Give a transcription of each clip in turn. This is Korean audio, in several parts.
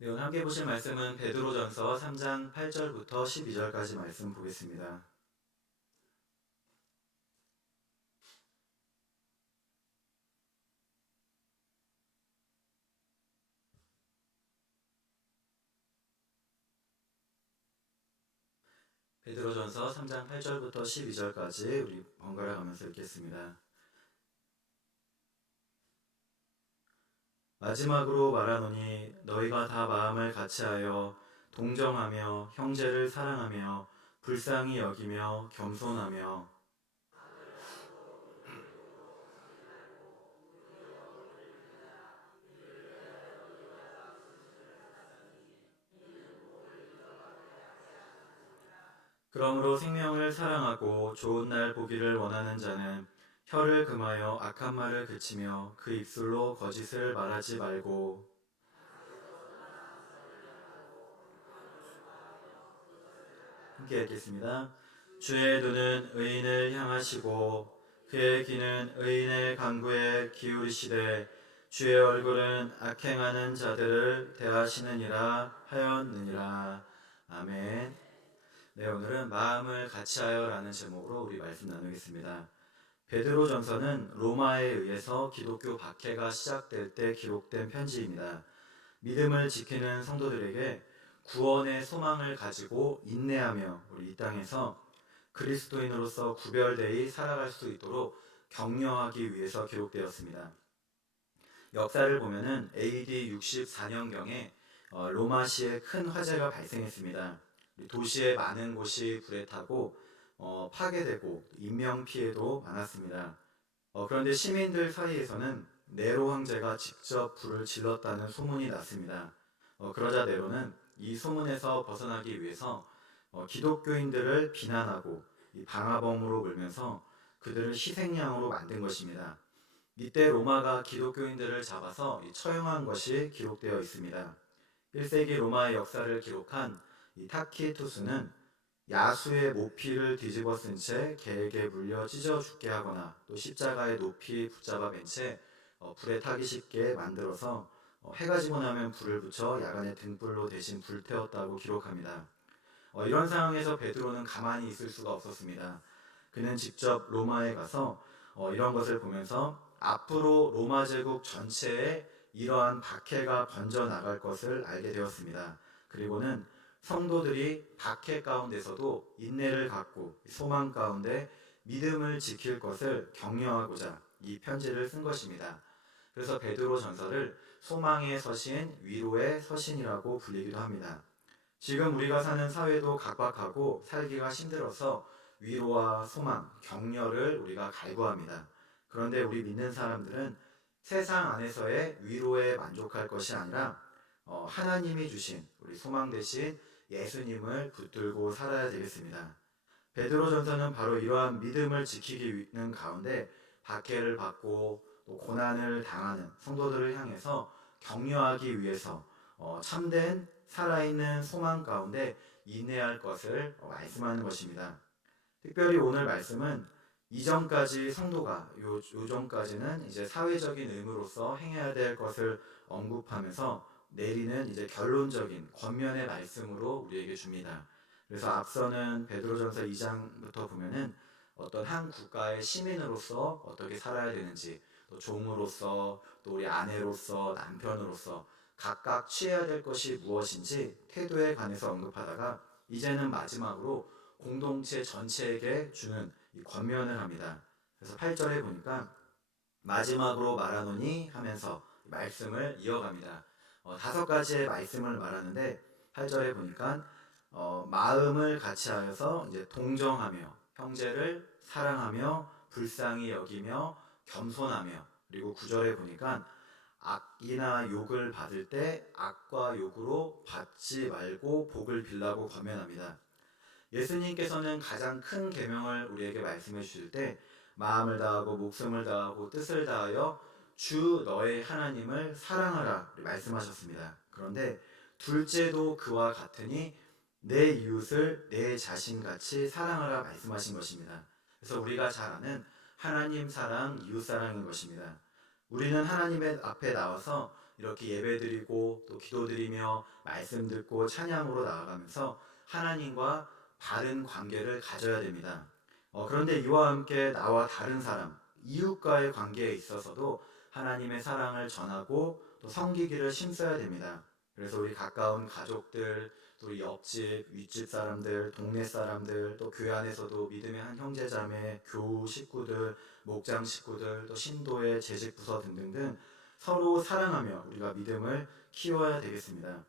네, 오늘 함께 보실 말씀은 베드로전서 3장 8절부터 12절까지 말씀 보겠습니다. 베드로전서 3장 8절부터 12절까지 우리 번갈아 가면서 읽겠습니다. 마지막으로 말하노니 너희가 다 마음을 같이하여 동정하며 형제를 사랑하며 불쌍히 여기며 겸손하며 그러므로 생명을 사랑하고 좋은 날 보기를 원하는 자는 혀를 금하여 악한 말을 그치며 그 입술로 거짓을 말하지 말고 함께 읽겠습니다. 주의 눈은 의인을 향하시고 그의 귀는 의인의 간구에 기울이시되 주의 얼굴은 악행하는 자들을 대하시느니라 하였느니라. 아멘. 네, 오늘은 마음을 같이하여라는 제목으로 우리 말씀 나누겠습니다. 베드로전서는 로마에 의해서 기독교 박해가 시작될 때 기록된 편지입니다. 믿음을 지키는 성도들에게 구원의 소망을 가지고 인내하며 우리 이 땅에서 그리스도인으로서 구별되이 살아갈 수 있도록 격려하기 위해서 기록되었습니다. 역사를 보면은 AD 64년경에 로마시에 큰 화재가 발생했습니다. 도시의 많은 곳이 불에 타고 파괴되고 인명 피해도 많았습니다. 그런데 시민들 사이에서는 네로 황제가 직접 불을 질렀다는 소문이 났습니다. 그러자 네로는 이 소문에서 벗어나기 위해서 기독교인들을 비난하고 이 방화범으로 몰면서 그들을 희생양으로 만든 것입니다. 이때 로마가 기독교인들을 잡아서 처형한 것이 기록되어 있습니다. 1세기 로마의 역사를 기록한 이 타키투스는 야수의 모피를 뒤집어 쓴 채 개에게 물려 찢어 죽게 하거나 또 십자가의 높이 붙잡아 맨 채 불에 타기 쉽게 만들어서 해가 지고 나면 불을 붙여 야간에 등불로 대신 불태웠다고 기록합니다. 이런 상황에서 베드로는 가만히 있을 수가 없었습니다. 그는 직접 로마에 가서 이런 것을 보면서 앞으로 로마 제국 전체에 이러한 박해가 번져나갈 것을 알게 되었습니다. 그리고는 성도들이 박해 가운데서도 인내를 갖고 소망 가운데 믿음을 지킬 것을 격려하고자 이 편지를 쓴 것입니다. 그래서 베드로 전서를 소망의 서신, 위로의 서신이라고 불리기도 합니다. 지금 우리가 사는 사회도 각박하고 살기가 힘들어서 위로와 소망, 격려를 우리가 갈구합니다. 그런데 우리 믿는 사람들은 세상 안에서의 위로에 만족할 것이 아니라 하나님이 주신 우리 소망 대신 예수님을 붙들고 살아야 되겠습니다. 베드로전서는 바로 이러한 믿음을 지키기는 가운데 박해를 받고 또 고난을 당하는 성도들을 향해서 격려하기 위해서 참된 살아있는 소망 가운데 인내할 것을 말씀하는 것입니다. 특별히 오늘 말씀은 이전까지 성도가 요전까지는 이제 사회적인 의무로서 행해야 될 것을 언급하면서 내리는 이제 결론적인 권면의 말씀으로 우리에게 줍니다. 그래서 앞서는 베드로전서 2장부터 보면은 어떤 한 국가의 시민으로서 어떻게 살아야 되는지, 또 종으로서, 또 우리 아내로서, 남편으로서 각각 취해야 될 것이 무엇인지 태도에 관해서 언급하다가 이제는 마지막으로 공동체 전체에게 주는 이 권면을 합니다. 그래서 8절에 보니까 마지막으로 말하노니 하면서 말씀을 이어갑니다. 5가지의 말씀을 말하는데 8절에 보니까 마음을 같이하여서 이제 동정하며 형제를 사랑하며 불쌍히 여기며 겸손하며, 그리고 9절에 보니까 악이나 욕을 받을 때 악과 욕으로 받지 말고 복을 빌라고 권면합니다. 예수님께서는 가장 큰 계명을 우리에게 말씀해 주실 때 마음을 다하고 목숨을 다하고 뜻을 다하여 주 너의 하나님을 사랑하라 말씀하셨습니다. 그런데 둘째도 그와 같으니 내 이웃을 내 자신같이 사랑하라 말씀하신 것입니다. 그래서 우리가 잘 아는 하나님 사랑, 이웃 사랑인 것입니다. 우리는 하나님의 앞에 나와서 이렇게 예배드리고 또 기도드리며 말씀 듣고 찬양으로 나아가면서 하나님과 바른 관계를 가져야 됩니다. 그런데 이와 함께 나와 다른 사람, 이웃과의 관계에 있어서도 하나님의 사랑을 전하고 또 섬기기를 힘써야 됩니다. 그래서 우리 가까운 가족들, 또 우리 옆집, 윗집 사람들, 동네 사람들, 또 교회 안에서도 믿음의 한 형제자매, 교우 식구들, 목장 식구들, 또 신도의 재직 부서 등등등 서로 사랑하며 우리가 믿음을 키워야 되겠습니다.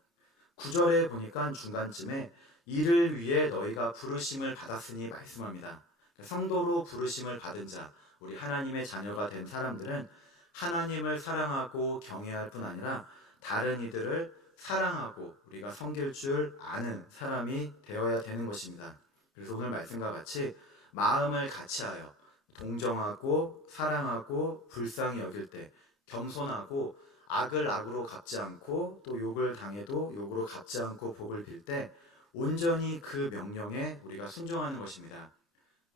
9절에 보니까 중간쯤에 이를 위해 너희가 부르심을 받았으니 말씀합니다. 성도로 부르심을 받은 자, 우리 하나님의 자녀가 된 사람들은 하나님을 사랑하고 경외할 뿐 아니라 다른 이들을 사랑하고 우리가 섬길 줄 아는 사람이 되어야 되는 것입니다. 그래서 오늘 말씀과 같이 마음을 같이하여 동정하고 사랑하고 불쌍히 여길 때 겸손하고 악을 악으로 갚지 않고 또 욕을 당해도 욕으로 갚지 않고 복을 빌 때 온전히 그 명령에 우리가 순종하는 것입니다.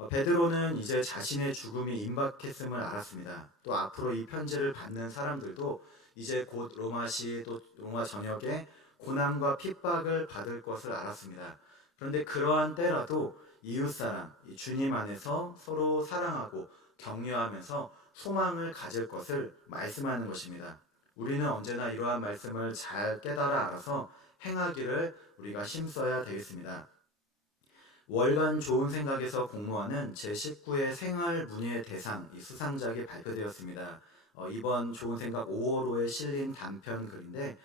베드로는 이제 자신의 죽음이 임박했음을 알았습니다. 또 앞으로 이 편지를 받는 사람들도 이제 곧 로마시 또 로마 전역에 고난과 핍박을 받을 것을 알았습니다. 그런데 그러한 때라도 이웃사람, 이 주님 안에서 서로 사랑하고 격려하면서 소망을 가질 것을 말씀하는 것입니다. 우리는 언제나 이러한 말씀을 잘 깨달아 알아서 행하기를 우리가 힘써야 되겠습니다. 월간 좋은 생각에서 공모하는 제19회 생활 문예 대상 이 수상작이 발표되었습니다. 이번 좋은 생각 5월호에 실린 단편 글인데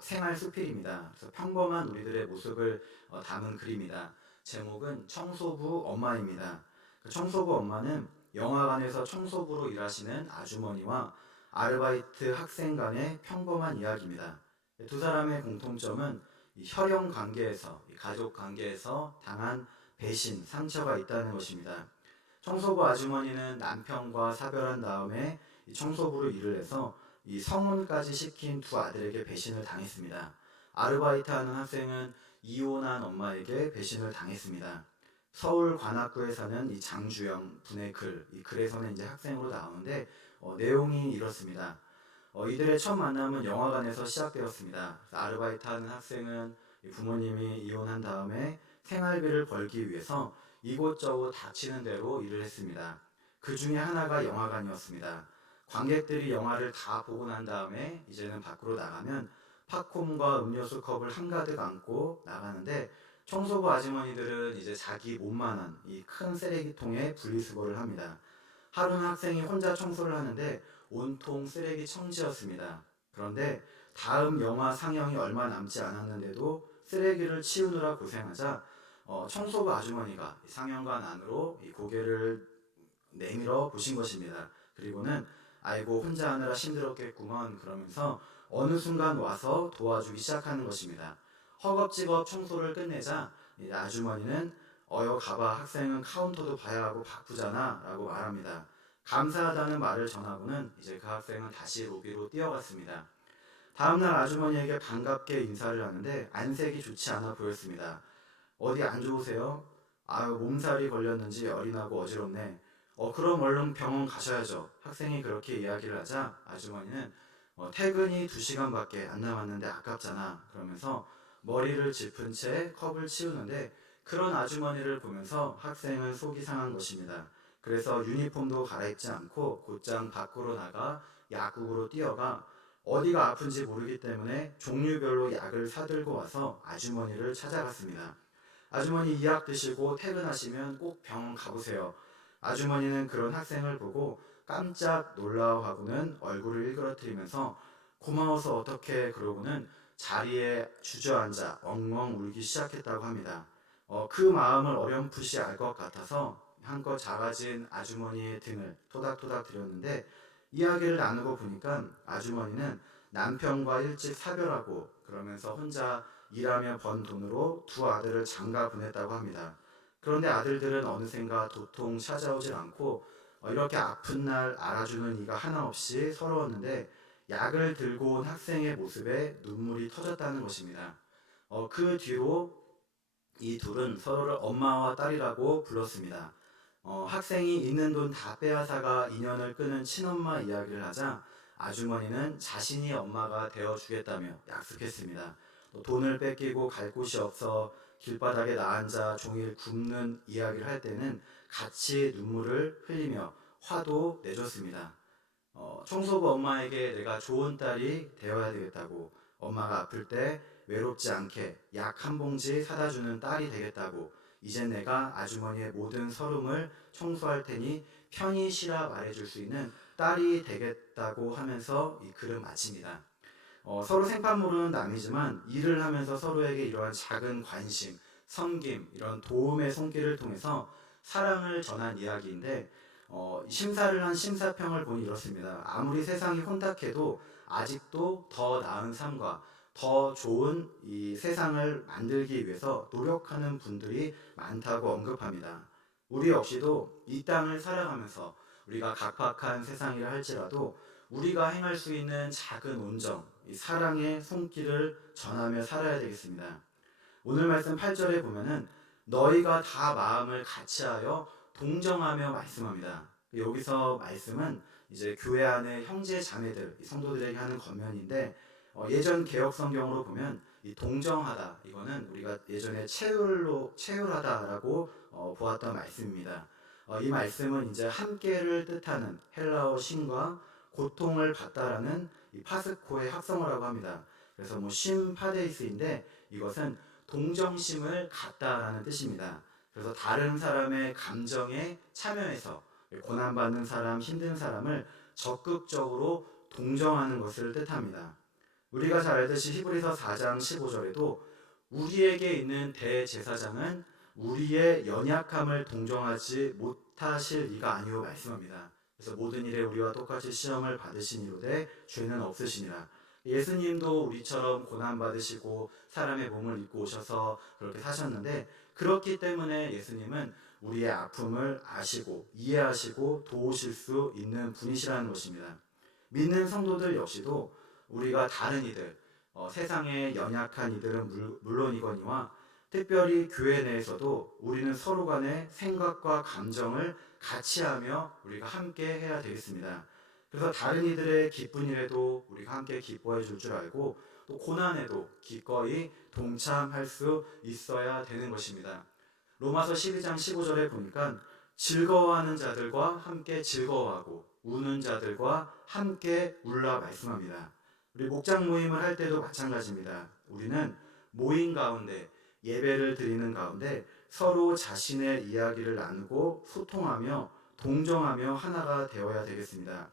생활 수필입니다. 그래서 평범한 우리들의 모습을 담은 글입니다. 제목은 청소부 엄마입니다. 청소부 엄마는 영화관에서 청소부로 일하시는 아주머니와 아르바이트 학생 간의 평범한 이야기입니다. 두 사람의 공통점은 이 혈연 관계에서, 이 가족 관계에서 당한 배신, 상처가 있다는 것입니다. 청소부 아주머니는 남편과 사별한 다음에 이 청소부로 일을 해서 이 성혼까지 시킨 두 아들에게 배신을 당했습니다. 아르바이트하는 학생은 이혼한 엄마에게 배신을 당했습니다. 서울 관악구에 사는 이 장주영 분의 글, 이 글에서는 이제 학생으로 나오는데 내용이 이렇습니다. 이들의 첫 만남은 영화관에서 시작되었습니다. 아르바이트하는 학생은 부모님이 이혼한 다음에 생활비를 벌기 위해서 이곳저곳 닥치는 대로 일을 했습니다. 그 중에 하나가 영화관이었습니다. 관객들이 영화를 다 보고 난 다음에 이제는 밖으로 나가면 팝콘과 음료수 컵을 한가득 안고 나가는데 청소부 아주머니들은 이제 자기 몸만한 이 큰 쓰레기통에 분리수거를 합니다. 하루는 학생이 혼자 청소를 하는데 온통 쓰레기 청지였습니다. 그런데 다음 영화 상영이 얼마 남지 않았는데도 쓰레기를 치우느라 고생하자 청소부 아주머니가 상영관 안으로 이 고개를 내밀어 보신 것입니다. 그리고는 아이고 혼자 하느라 힘들었겠구먼 그러면서 어느 순간 와서 도와주기 시작하는 것입니다. 허겁지겁 청소를 끝내자 이 아주머니는 어여 가봐 학생은 카운터도 봐야 하고 바쁘잖아 라고 말합니다. 감사하다는 말을 전하고는 이제 그 학생은 다시 로비로 뛰어갔습니다. 다음날 아주머니에게 반갑게 인사를 하는데 안색이 좋지 않아 보였습니다. 어디 안 좋으세요? 아유 몸살이 걸렸는지 열이 나고 어지럽네. 그럼 얼른 병원 가셔야죠. 학생이 그렇게 이야기를 하자 아주머니는 퇴근이 2시간밖에 안 남았는데 아깝잖아 그러면서 머리를 짚은 채 컵을 치우는데 그런 아주머니를 보면서 학생은 속이 상한 것입니다. 그래서 유니폼도 갈아입지 않고 곧장 밖으로 나가 약국으로 뛰어가 어디가 아픈지 모르기 때문에 종류별로 약을 사들고 와서 아주머니를 찾아갔습니다. 아주머니 이 약 드시고 퇴근하시면 꼭 병원 가보세요. 아주머니는 그런 학생을 보고 깜짝 놀라워하고는 얼굴을 일그러뜨리면서 고마워서 어떻게 그러고는 자리에 주저앉아 엉엉 울기 시작했다고 합니다. 그 마음을 어렴풋이 알 것 같아서 한껏 작아진 아주머니의 등을 토닥토닥 들였는데 이야기를 나누고 보니까 아주머니는 남편과 일찍 사별하고 그러면서 혼자 일하며 번 돈으로 두 아들을 장가 보냈다고 합니다. 그런데 아들들은 어느샌가 도통 찾아오질 않고 이렇게 아픈 날 알아주는 이가 하나 없이 서러웠는데 약을 들고 온 학생의 모습에 눈물이 터졌다는 것입니다. 그 뒤로 이 둘은 서로를 엄마와 딸이라고 불렀습니다. 학생이 있는 돈 다 빼앗아가 인연을 끊은 친엄마 이야기를 하자 아주머니는 자신이 엄마가 되어주겠다며 약속했습니다. 또 돈을 뺏기고 갈 곳이 없어 길바닥에 나앉아 종일 굶는 이야기를 할 때는 같이 눈물을 흘리며 화도 내줬습니다. 청소부 엄마에게 내가 좋은 딸이 되어야 되겠다고, 엄마가 아플 때 외롭지 않게 약 한 봉지 사다 주는 딸이 되겠다고, 이제 내가 아주머니의 모든 서름을 청소할 테니 편히 쉬라 말해줄 수 있는 딸이 되겠다고 하면서 이 글을 마칩니다. 서로 생판 모르는 남이지만 일을 하면서 서로에게 이러한 작은 관심, 섬김, 이런 도움의 손길을 통해서 사랑을 전한 이야기인데, 심사를 한 심사평을 보니 이렇습니다. 아무리 세상이 혼탁해도 아직도 더 나은 삶과 더 좋은 이 세상을 만들기 위해서 노력하는 분들이 많다고 언급합니다. 우리 역시도 이 땅을 살아가면서 우리가 각박한 세상이라 할지라도 우리가 행할 수 있는 작은 온정, 이 사랑의 손길을 전하며 살아야 되겠습니다. 오늘 말씀 8절에 보면은 너희가 다 마음을 같이하여 동정하며 말씀합니다. 여기서 말씀은 이제 교회 안에 형제 자매들, 성도들에게 하는 권면인데, 예전 개혁 성경으로 보면 이 동정하다, 이거는 우리가 예전에 체휼하다라고 보았던 말씀입니다. 이 말씀은 이제 함께를 뜻하는 헬라어 신과 고통을 받다라는 이 파스코의 합성어라고 합니다. 그래서 심파데이스인데 이것은 동정심을 갖다라는 뜻입니다. 그래서 다른 사람의 감정에 참여해서 고난받는 사람, 힘든 사람을 적극적으로 동정하는 것을 뜻합니다. 우리가 잘 알듯이 히브리서 4장 15절에도 우리에게 있는 대제사장은 우리의 연약함을 동정하지 못하실 이가 아니오 말씀합니다. 그래서 모든 일에 우리와 똑같이 시험을 받으시니로되 죄는 없으시니라. 예수님도 우리처럼 고난받으시고 사람의 몸을 입고 오셔서 그렇게 사셨는데, 그렇기 때문에 예수님은 우리의 아픔을 아시고 이해하시고 도우실 수 있는 분이시라는 것입니다. 믿는 성도들 역시도 우리가 다른 이들, 세상의 연약한 이들은 물론이거니와 특별히 교회 내에서도 우리는 서로 간의 생각과 감정을 같이 하며 우리가 함께 해야 되겠습니다. 그래서 다른 이들의 기쁜 일에도 우리가 함께 기뻐해 줄 줄 알고, 또 고난에도 기꺼이 동참할 수 있어야 되는 것입니다. 로마서 12장 15절에 보니까 즐거워하는 자들과 함께 즐거워하고 우는 자들과 함께 울라 말씀합니다. 우리 목장 모임을 할 때도 마찬가지입니다. 우리는 모임 가운데, 예배를 드리는 가운데 서로 자신의 이야기를 나누고 소통하며 동정하며 하나가 되어야 되겠습니다.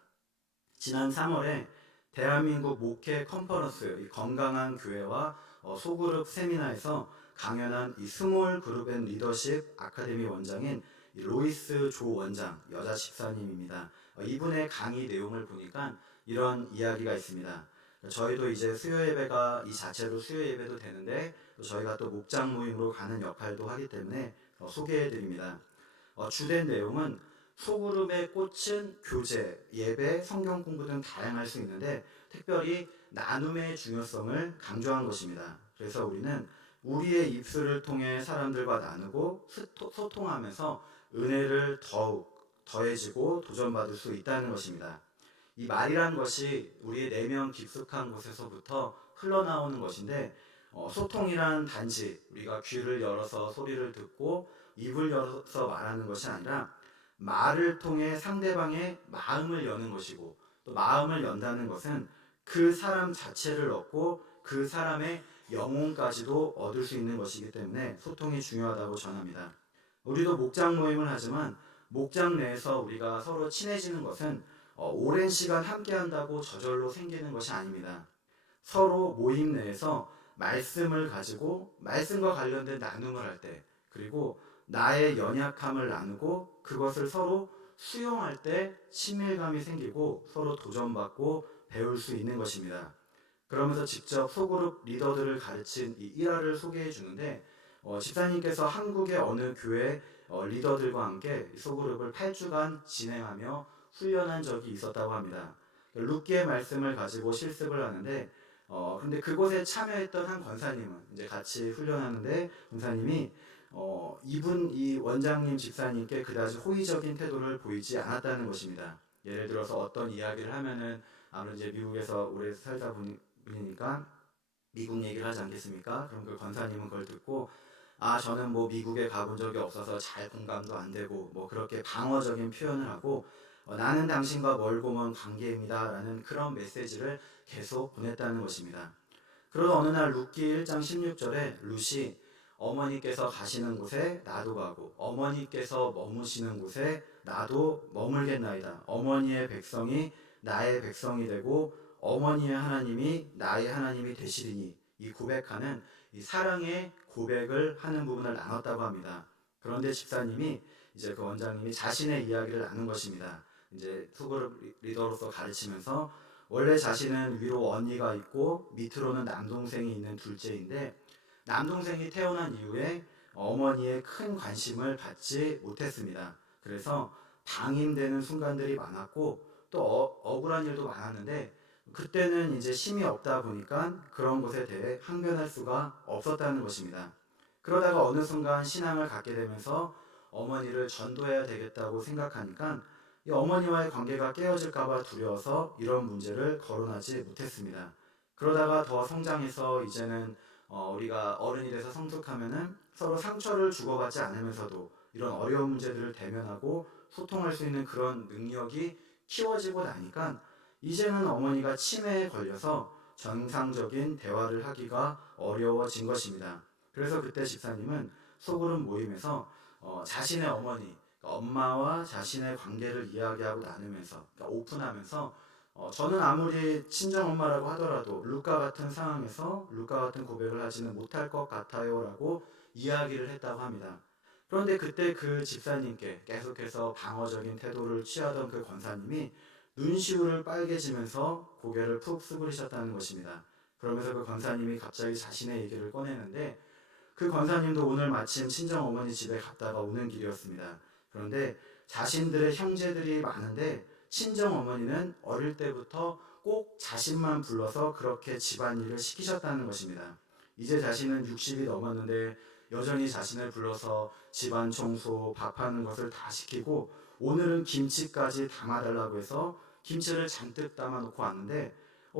지난 3월에 대한민국 목회 컨퍼런스 건강한 교회와 소그룹 세미나에서 강연한 이 스몰 그룹 앤 리더십 아카데미 원장인 로이스 조 원장, 여자 집사님입니다. 이분의 강의 내용을 보니까 이런 이야기가 있습니다. 저희도 이제 수요 예배가 이 자체로 수요 예배도 되는데, 저희가 또 목장 모임으로 가는 역할도 하기 때문에 소개해 드립니다. 주된 내용은 소그룹의 꽃은 교제, 예배, 성경 공부 등 다양할 수 있는데 특별히 나눔의 중요성을 강조한 것입니다. 그래서 우리는 우리의 입술을 통해 사람들과 나누고 소통하면서 은혜를 더욱 더해지고 도전받을 수 있다는 것입니다. 이 말이란 것이 우리의 내면 깊숙한 곳에서부터 흘러나오는 것인데, 소통이란 단지 우리가 귀를 열어서 소리를 듣고 입을 열어서 말하는 것이 아니라 말을 통해 상대방의 마음을 여는 것이고, 또 마음을 연다는 것은 그 사람 자체를 얻고 그 사람의 영혼까지도 얻을 수 있는 것이기 때문에 소통이 중요하다고 전합니다. 우리도 목장 모임을 하지만 목장 내에서 우리가 서로 친해지는 것은 오랜 시간 함께 한다고 저절로 생기는 것이 아닙니다. 서로 모임 내에서 말씀을 가지고 말씀과 관련된 나눔을 할 때, 그리고 나의 연약함을 나누고 그것을 서로 수용할 때 친밀감이 생기고 서로 도전받고 배울 수 있는 것입니다. 그러면서 직접 소그룹 리더들을 가르친 이 일화를 소개해 주는데, 집사님께서 한국의 어느 교회 리더들과 함께 소그룹을 8주간 진행하며 훈련한 적이 있었다고 합니다. 룻기의 말씀을 가지고 실습을 하는데, 근데 그곳에 참여했던 한 권사님은 이제 같이 훈련하는데, 권사님이 이 원장님 집사님께 그다지 호의적인 태도를 보이지 않았다는 것입니다. 예를 들어서 어떤 이야기를 하면은 아무래도 이제 미국에서 오래 살다 보니까 미국 얘기를 하지 않겠습니까? 그럼 그 권사님은 그걸 듣고 저는 뭐 미국에 가본 적이 없어서 잘 공감도 안 되고 뭐 그렇게 방어적인 표현을 하고 나는 당신과 멀고 먼 관계입니다라는 그런 메시지를 계속 보냈다는 것입니다. 그러다 어느 날 룻기 1장 16절에 룻이 어머니께서 가시는 곳에 나도 가고 어머니께서 머무시는 곳에 나도 머물겠나이다. 어머니의 백성이 나의 백성이 되고 어머니의 하나님이 나의 하나님이 되시리니, 이 고백하는 이 사랑의 고백을 하는 부분을 나눴다고 합니다. 그런데 집사님이 이제 그 원장님이 자신의 이야기를 나눈 것입니다. 이제 투그룹 리더로서 가르치면서 원래 자신은 위로 언니가 있고 밑으로는 남동생이 있는 둘째인데 남동생이 태어난 이후에 어머니의 큰 관심을 받지 못했습니다. 그래서 방임되는 순간들이 많았고 또 억울한 일도 많았는데 그때는 이제 힘이 없다 보니까 그런 것에 대해 항변할 수가 없었다는 것입니다. 그러다가 어느 순간 신앙을 갖게 되면서 어머니를 전도해야 되겠다고 생각하니까 이 어머니와의 관계가 깨어질까봐 두려워서 이런 문제를 거론하지 못했습니다. 그러다가 더 성장해서 이제는 우리가 어른이 돼서 성숙하면은 서로 상처를 주고받지 않으면서도 이런 어려운 문제들을 대면하고 소통할 수 있는 그런 능력이 키워지고 나니까 이제는 어머니가 치매에 걸려서 정상적인 대화를 하기가 어려워진 것입니다. 그래서 그때 집사님은 소그룹 모임에서 자신의 어머니, 그러니까 엄마와 자신의 관계를 이야기하고 나누면서, 그러니까 오픈하면서 저는 아무리 친정엄마라고 하더라도 룻과 같은 상황에서 룻과 같은 고백을 하지는 못할 것 같아요 라고 이야기를 했다고 합니다. 그런데 그때 그 집사님께 계속해서 방어적인 태도를 취하던 그 권사님이 눈시울을 빨개지면서 고개를 푹 수그리셨다는 것입니다. 그러면서 그 권사님이 갑자기 자신의 얘기를 꺼내는데 그 권사님도 오늘 마침 친정어머니 집에 갔다가 오는 길이었습니다. 그런데 자신들의 형제들이 많은데 친정어머니는 어릴 때부터 꼭 자신만 불러서 그렇게 집안일을 시키셨다는 것입니다. 이제 자신은 60이 넘었는데 여전히 자신을 불러서 집안 청소, 밥하는 것을 다 시키고 오늘은 김치까지 담아달라고 해서 김치를 잔뜩 담아놓고 왔는데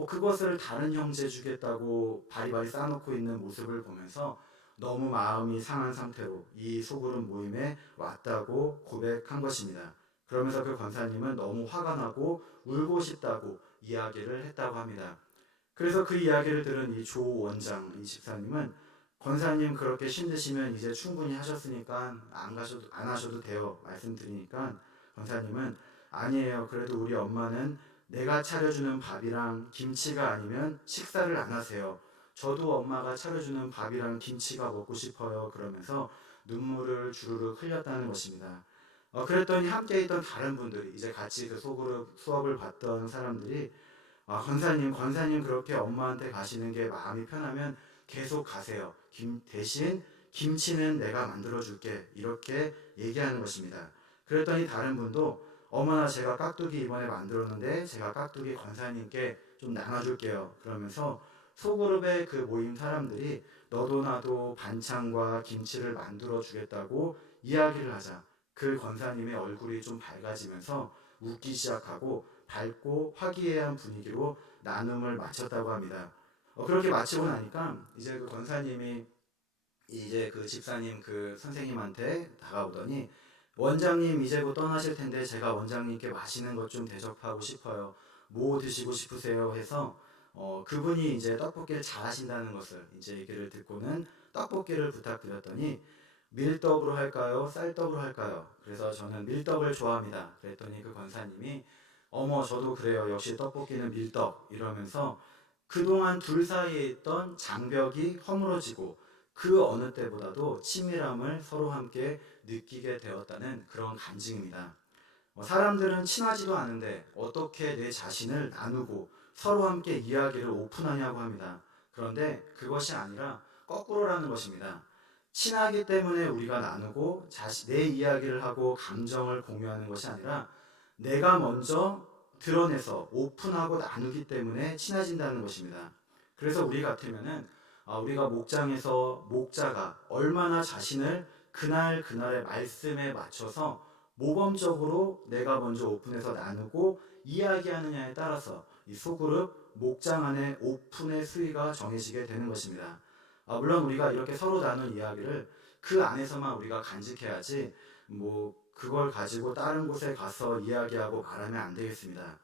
그것을 다른 형제 주겠다고 바리바리 싸놓고 있는 모습을 보면서 너무 마음이 상한 상태로 이 소그룹 모임에 왔다고 고백한 것입니다. 그러면서 그 권사님은 너무 화가 나고 울고 싶다고 이야기를 했다고 합니다. 그래서 그 이야기를 들은 이 조 원장, 이 집사님은 권사님 그렇게 힘드시면 이제 충분히 하셨으니까 안 하셔도 돼요 말씀드리니까 권사님은 아니에요. 그래도 우리 엄마는 내가 차려주는 밥이랑 김치가 아니면 식사를 안 하세요. 저도 엄마가 차려주는 밥이랑 김치가 먹고 싶어요. 그러면서 눈물을 주르륵 흘렸다는 것입니다. 그랬더니 함께 있던 다른 분들이 이제 같이 그 소그룹 수업을 받던 사람들이 권사님 그렇게 엄마한테 가시는 게 마음이 편하면 계속 가세요. 대신 김치는 내가 만들어줄게. 이렇게 얘기하는 것입니다. 그랬더니 다른 분도 어머나 제가 깍두기 이번에 만들었는데 제가 깍두기 권사님께 좀 나눠줄게요. 그러면서 소그룹의 그 모임 사람들이 너도 나도 반찬과 김치를 만들어 주겠다고 이야기를 하자 그 권사님의 얼굴이 좀 밝아지면서 웃기 시작하고 밝고 화기애애한 분위기로 나눔을 마쳤다고 합니다. 그렇게 마치고 나니까 이제 그 권사님이 이제 그 집사님 그 선생님한테 다가오더니 원장님 이제 곧 떠나실 텐데 제가 원장님께 맛있는 것 좀 대접하고 싶어요. 뭐 드시고 싶으세요? 해서 그분이 이제 떡볶이를 잘하신다는 것을 이제 얘기를 듣고는 떡볶이를 부탁드렸더니 밀떡으로 할까요? 쌀떡으로 할까요? 그래서 저는 밀떡을 좋아합니다. 그랬더니 그 권사님이 어머 저도 그래요. 역시 떡볶이는 밀떡 이러면서 그동안 둘 사이에 있던 장벽이 허물어지고 그 어느 때보다도 친밀함을 서로 함께 느끼게 되었다는 그런 간증입니다. 사람들은 친하지도 않은데 어떻게 내 자신을 나누고 서로 함께 이야기를 오픈하냐고 합니다. 그런데 그것이 아니라 거꾸로라는 것입니다. 친하기 때문에 우리가 나누고 내 이야기를 하고 감정을 공유하는 것이 아니라 내가 먼저 드러내서 오픈하고 나누기 때문에 친해진다는 것입니다. 그래서 우리 같으면은 우리가 목장에서 목자가 얼마나 자신을 그날의 말씀에 맞춰서 모범적으로 내가 먼저 오픈해서 나누고 이야기하느냐에 따라서 이 소그룹 목장 안에 오픈의 수위가 정해지게 되는 것입니다. 물론 우리가 이렇게 서로 나눈 이야기를 그 안에서만 우리가 간직해야지 그걸 가지고 다른 곳에 가서 이야기하고 말하면 안 되겠습니다.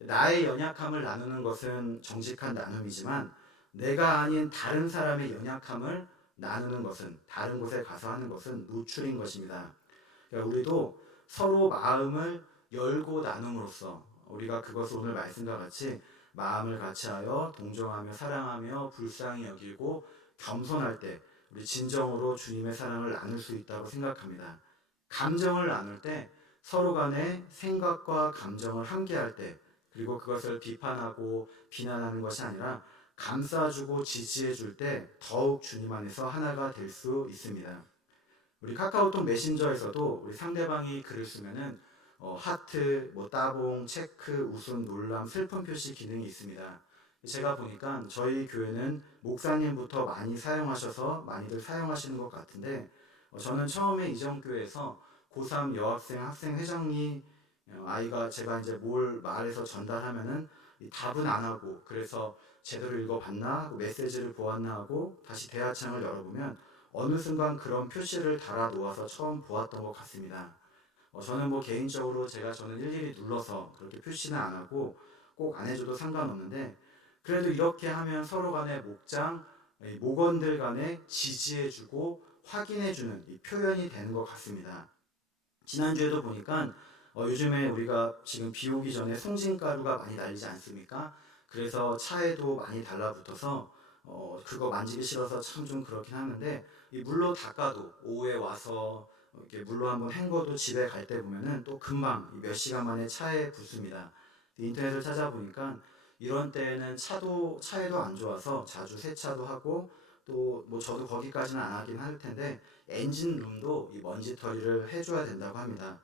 나의 연약함을 나누는 것은 정직한 나눔이지만 내가 아닌 다른 사람의 연약함을 나누는 것은, 다른 곳에 가서 하는 것은 노출인 것입니다. 그러니까 우리도 서로 마음을 열고 나눔으로써 우리가 그것을 오늘 말씀과 같이 마음을 같이하여 동정하며 사랑하며 불쌍히 여기고 겸손할 때 우리 진정으로 주님의 사랑을 나눌 수 있다고 생각합니다. 감정을 나눌 때 서로 간의 생각과 감정을 함께할 때, 그리고 그것을 비판하고 비난하는 것이 아니라 감싸주고 지지해줄 때 더욱 주님 안에서 하나가 될 수 있습니다. 우리 카카오톡 메신저에서도 우리 상대방이 글을 쓰면은 하트, 따봉, 체크, 웃음, 놀람, 슬픈 표시 기능이 있습니다. 제가 보니까 저희 교회는 목사님부터 많이 사용하셔서 많이들 사용하시는 것 같은데, 저는 처음에 이전교회에서 고3 여학생 학생 회장이 아이가 제가 이제 뭘 말해서 전달하면은 답은 안 하고, 그래서 제대로 읽어봤나 하고 메시지를 보았나 하고 다시 대화창을 열어보면 어느 순간 그런 표시를 달아 놓아서 처음 보았던 것 같습니다. 저는 개인적으로 저는 일일이 눌러서 그렇게 표시는 안 하고 꼭 안 해줘도 상관없는데, 그래도 이렇게 하면 서로 간의 목원들 간에 지지해주고 확인해주는 이 표현이 되는 것 같습니다. 지난주에도 보니까 요즘에 우리가 지금 비 오기 전에 송진가루가 많이 날리지 않습니까? 그래서 차에도 많이 달라붙어서 그거 만지기 싫어서 참 좀 그렇긴 하는데, 이 물로 닦아도 오후에 와서 이렇게 물로 한번 헹궈도 집에 갈 때 보면은 또 금방 몇 시간 만에 차에 붙습니다. 인터넷을 찾아보니까 이런 때에는 차에도 안 좋아서 자주 세차도 하고, 또 저도 거기까지는 안 하긴 할 텐데 엔진룸도 이 먼지 털이를 해줘야 된다고 합니다.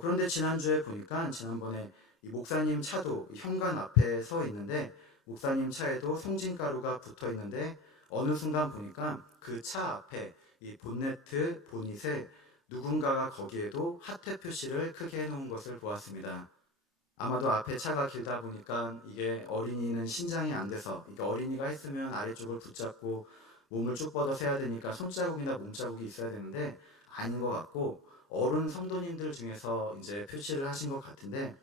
그런데 지난번에 이 목사님 차도 현관 앞에 서 있는데 목사님 차에도 송진가루가 붙어 있는데, 어느 순간 보니까 그 차 앞에 이 보닛에 누군가가 거기에도 하트 표시를 크게 해놓은 것을 보았습니다. 아마도 앞에 차가 길다 보니까 이게 어린이는 신장이 안 돼서, 이게 어린이가 했으면 아래쪽을 붙잡고 몸을 쭉 뻗어서 해야 되니까 손자국이나 몸자국이 있어야 되는데 아닌 것 같고, 어른 성도님들 중에서 이제 표시를 하신 것 같은데,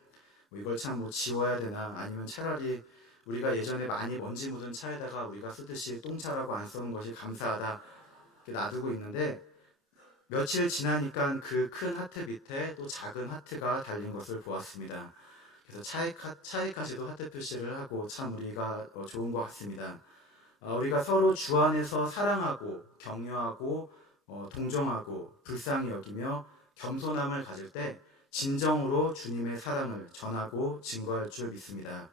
이걸 참 지워야 되나, 아니면 차라리 우리가 예전에 많이 먼지 묻은 차에다가 우리가 쓰듯이 똥차라고 안 쓰는 것이 감사하다 이렇게 놔두고 있는데, 며칠 지나니까 그 큰 하트 밑에 또 작은 하트가 달린 것을 보았습니다. 그래서 차에까지도 하트 표시를 하고 참 우리가 좋은 것 같습니다. 우리가 서로 주 안에서 사랑하고 격려하고 동정하고 불쌍히 여기며 겸손함을 가질 때 진정으로 주님의 사랑을 전하고 증거할 줄 믿습니다.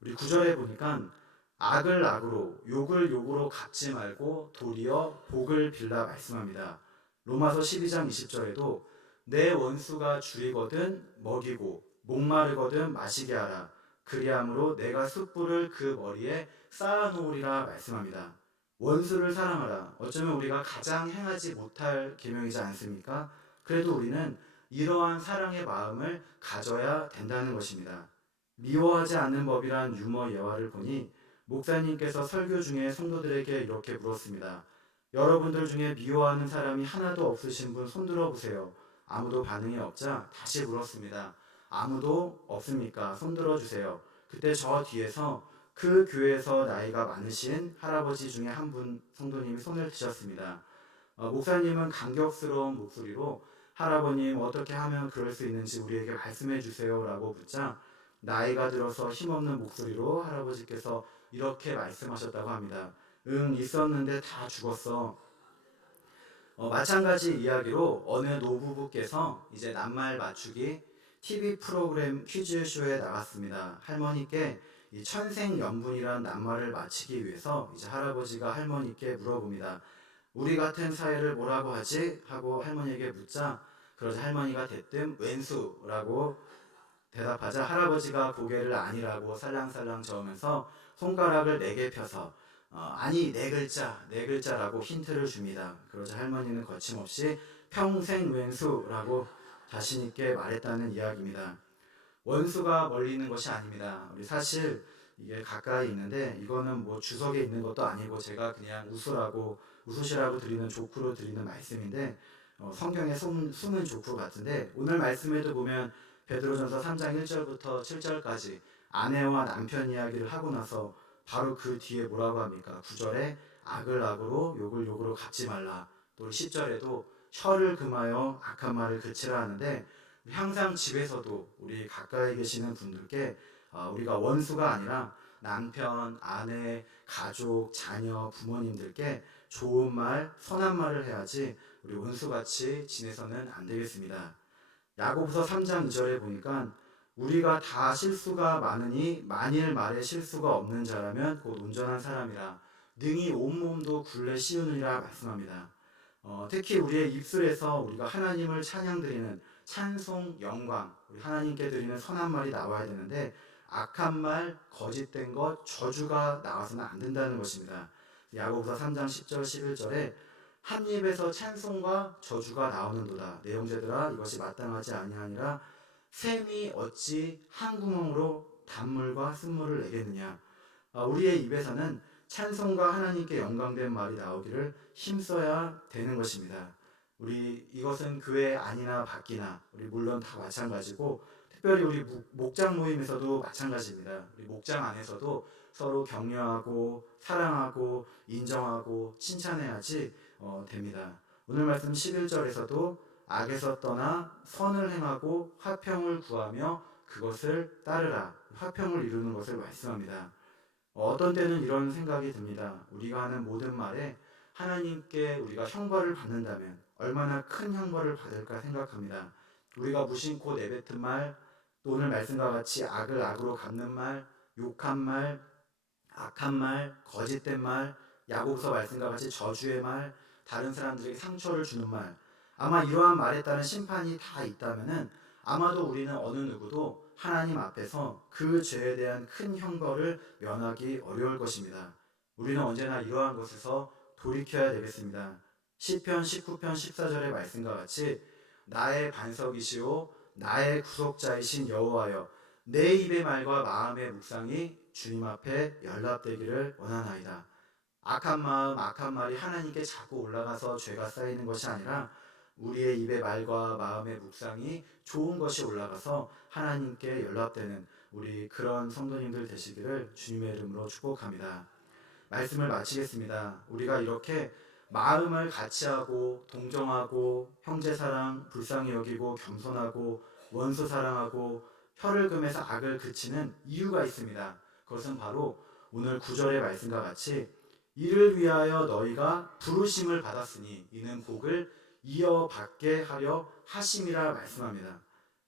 우리 9절에 보니까 악을 악으로 욕을 욕으로 갚지 말고 도리어 복을 빌라 말씀합니다. 로마서 12장 20절에도 내 원수가 줄이거든 먹이고 목마르거든 마시게 하라. 그리함으로 내가 숯불을 그 머리에 쌓아놓으리라 말씀합니다. 원수를 사랑하라. 어쩌면 우리가 가장 행하지 못할 계명이지 않습니까? 그래도 우리는 이러한 사랑의 마음을 가져야 된다는 것입니다. 미워하지 않는 법이란 유머 예화를 보니 목사님께서 설교 중에 성도들에게 이렇게 물었습니다. 여러분들 중에 미워하는 사람이 하나도 없으신 분 손들어 보세요. 아무도 반응이 없자 다시 물었습니다. 아무도 없습니까? 손들어 주세요. 그때 저 뒤에서 그 교회에서 나이가 많으신 할아버지 중에 한 분 성도님이 손을 드셨습니다. 목사님은 감격스러운 목소리로 할아버님 어떻게 하면 그럴 수 있는지 우리에게 말씀해 주세요 라고 묻자, 나이가 들어서 힘없는 목소리로 할아버지께서 이렇게 말씀하셨다고 합니다. 응, 있었는데 다 죽었어. 마찬가지 이야기로 어느 노부부께서 이제 낱말 맞추기 TV 프로그램 퀴즈쇼에 나갔습니다. 할머니께 이 천생연분이란 낱말을 맞히기 위해서 이제 할아버지가 할머니께 물어봅니다. 우리 같은 사회를 뭐라고 하지? 하고 할머니에게 묻자, 그러자 할머니가 대뜸 왼수라고 대답하자 할아버지가 고개를 아니라고 살랑살랑 저으면서 손가락을 4개 펴서 아니 네 글자라고 힌트를 줍니다. 그러자 할머니는 거침없이 평생 왼수라고 자신 있게 말했다는 이야기입니다. 원수가 멀리 있는 것이 아닙니다. 우리 사실 이게 가까이 있는데 이거는 뭐 주석에 있는 것도 아니고 제가 그냥 웃으시라고 드리는 조크로 드리는 말씀인데 성경에 숨은 조크 같은데 오늘 말씀에도 보면 베드로전서 3장 1절부터 7절까지 아내와 남편 이야기를 하고 나서 바로 그 뒤에 뭐라고 합니까? 9절에 악을 악으로 욕을 욕으로 갚지 말라. 또 10절에도 혀를 금하여 악한 말을 그치라 하는데 항상 집에서도 우리 가까이 계시는 분들께 우리가 원수가 아니라 남편, 아내, 가족, 자녀, 부모님들께 좋은 말, 선한 말을 해야지 우리 원수같이 지내서는 안 되겠습니다. 야고보서 3장 2절에 보니까 우리가 다 실수가 많으니 만일 말에 실수가 없는 자라면 곧 온전한 사람이라 능히 온몸도 굴레 씌우느니라 말씀합니다. 특히 우리의 입술에서 우리가 하나님을 찬양드리는 찬송, 영광, 우리 하나님께 드리는 선한 말이 나와야 되는데 악한 말, 거짓된 것, 저주가 나와서는 안 된다는 것입니다. 야고보서 3장 10절 11절에 한 입에서 찬송과 저주가 나오는도다. 내 형제들아 이것이 마땅하지 아니하니라 샘이 어찌 한 구멍으로 단물과 쓴물을 내겠느냐. 우리의 입에서는 찬송과 하나님께 영광된 말이 나오기를 힘써야 되는 것입니다. 우리 이것은 교회 안이나 밖이나 우리 물론 다 마찬가지고 특별히 우리 목장 모임에서도 마찬가지입니다. 우리 목장 안에서도 서로 격려하고 사랑하고 인정하고 칭찬해야지 됩니다. 오늘 말씀 11절에서도 악에서 떠나 선을 행하고 화평을 구하며 그것을 따르라. 화평을 이루는 것을 말씀합니다. 어떤 때는 이런 생각이 듭니다. 우리가 하는 모든 말에 하나님께 우리가 형벌을 받는다면 얼마나 큰 형벌을 받을까 생각합니다. 우리가 무심코 내뱉은 말, 또 오늘 말씀과 같이 악을 악으로 갚는 말, 욕한 말, 악한 말, 거짓된 말, 야고보서 말씀과 같이 저주의 말, 다른 사람들에게 상처를 주는 말, 아마 이러한 말에 따른 심판이 다 있다면은 아마도 우리는 어느 누구도 하나님 앞에서 그 죄에 대한 큰 형벌을 면하기 어려울 것입니다. 우리는 언제나 이러한 것에서 돌이켜야 되겠습니다. 시편 19편 14절의 말씀과 같이 나의 반석이시오 나의 구속자이신 여호와여 내 입의 말과 마음의 묵상이 주님 앞에 연락되기를 원하나이다. 악한 마음, 악한 말이 하나님께 자꾸 올라가서 죄가 쌓이는 것이 아니라 우리의 입의 말과 마음의 묵상이 좋은 것이 올라가서 하나님께 연락되는 우리 그런 성도님들 되시기를 주님의 이름으로 축복합니다. 말씀을 마치겠습니다. 우리가 이렇게 마음을 같이하고 동정하고 형제사랑 불쌍히 여기고 겸손하고 원수 사랑하고 혀를 금해서 악을 그치는 이유가 있습니다. 그것은 바로 오늘 9절의 말씀과 같이 이를 위하여 너희가 부르심을 받았으니 이는 복을 이어받게 하려 하심이라 말씀합니다.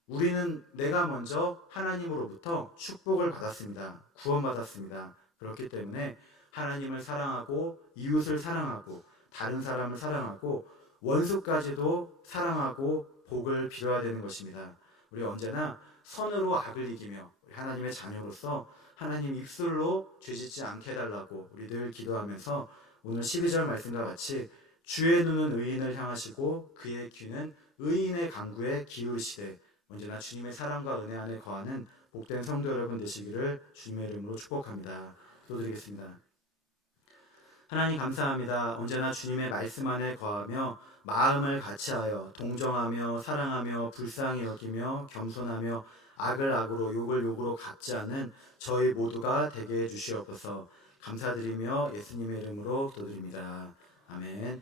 우리는 내가 먼저 하나님으로부터 축복을 받았습니다. 구원받았습니다. 그렇기 때문에 하나님을 사랑하고 이웃을 사랑하고 다른 사람을 사랑하고 원수까지도 사랑하고 복을 빌어야 되는 것입니다. 우리 언제나 선으로 악을 이기며 하나님의 자녀로서 하나님 입술로 죄짓지 않게 해달라고 우리 늘 기도하면서 오늘 12절 말씀과 같이 주의 눈은 의인을 향하시고 그의 귀는 의인의 간구에 기울이시되 언제나 주님의 사랑과 은혜 안에 거하는 복된 성도 여러분 되시기를 주님의 이름으로 축복합니다. 기도드리겠습니다. 하나님 감사합니다. 언제나 주님의 말씀 안에 거하며 마음을 같이하여 동정하며 사랑하며 불쌍히 여기며 겸손하며 악을 악으로 욕을 욕으로 갚지 않은 저희 모두가 되게 해주시옵소서. 감사드리며 예수님의 이름으로 기도드립니다. 아멘.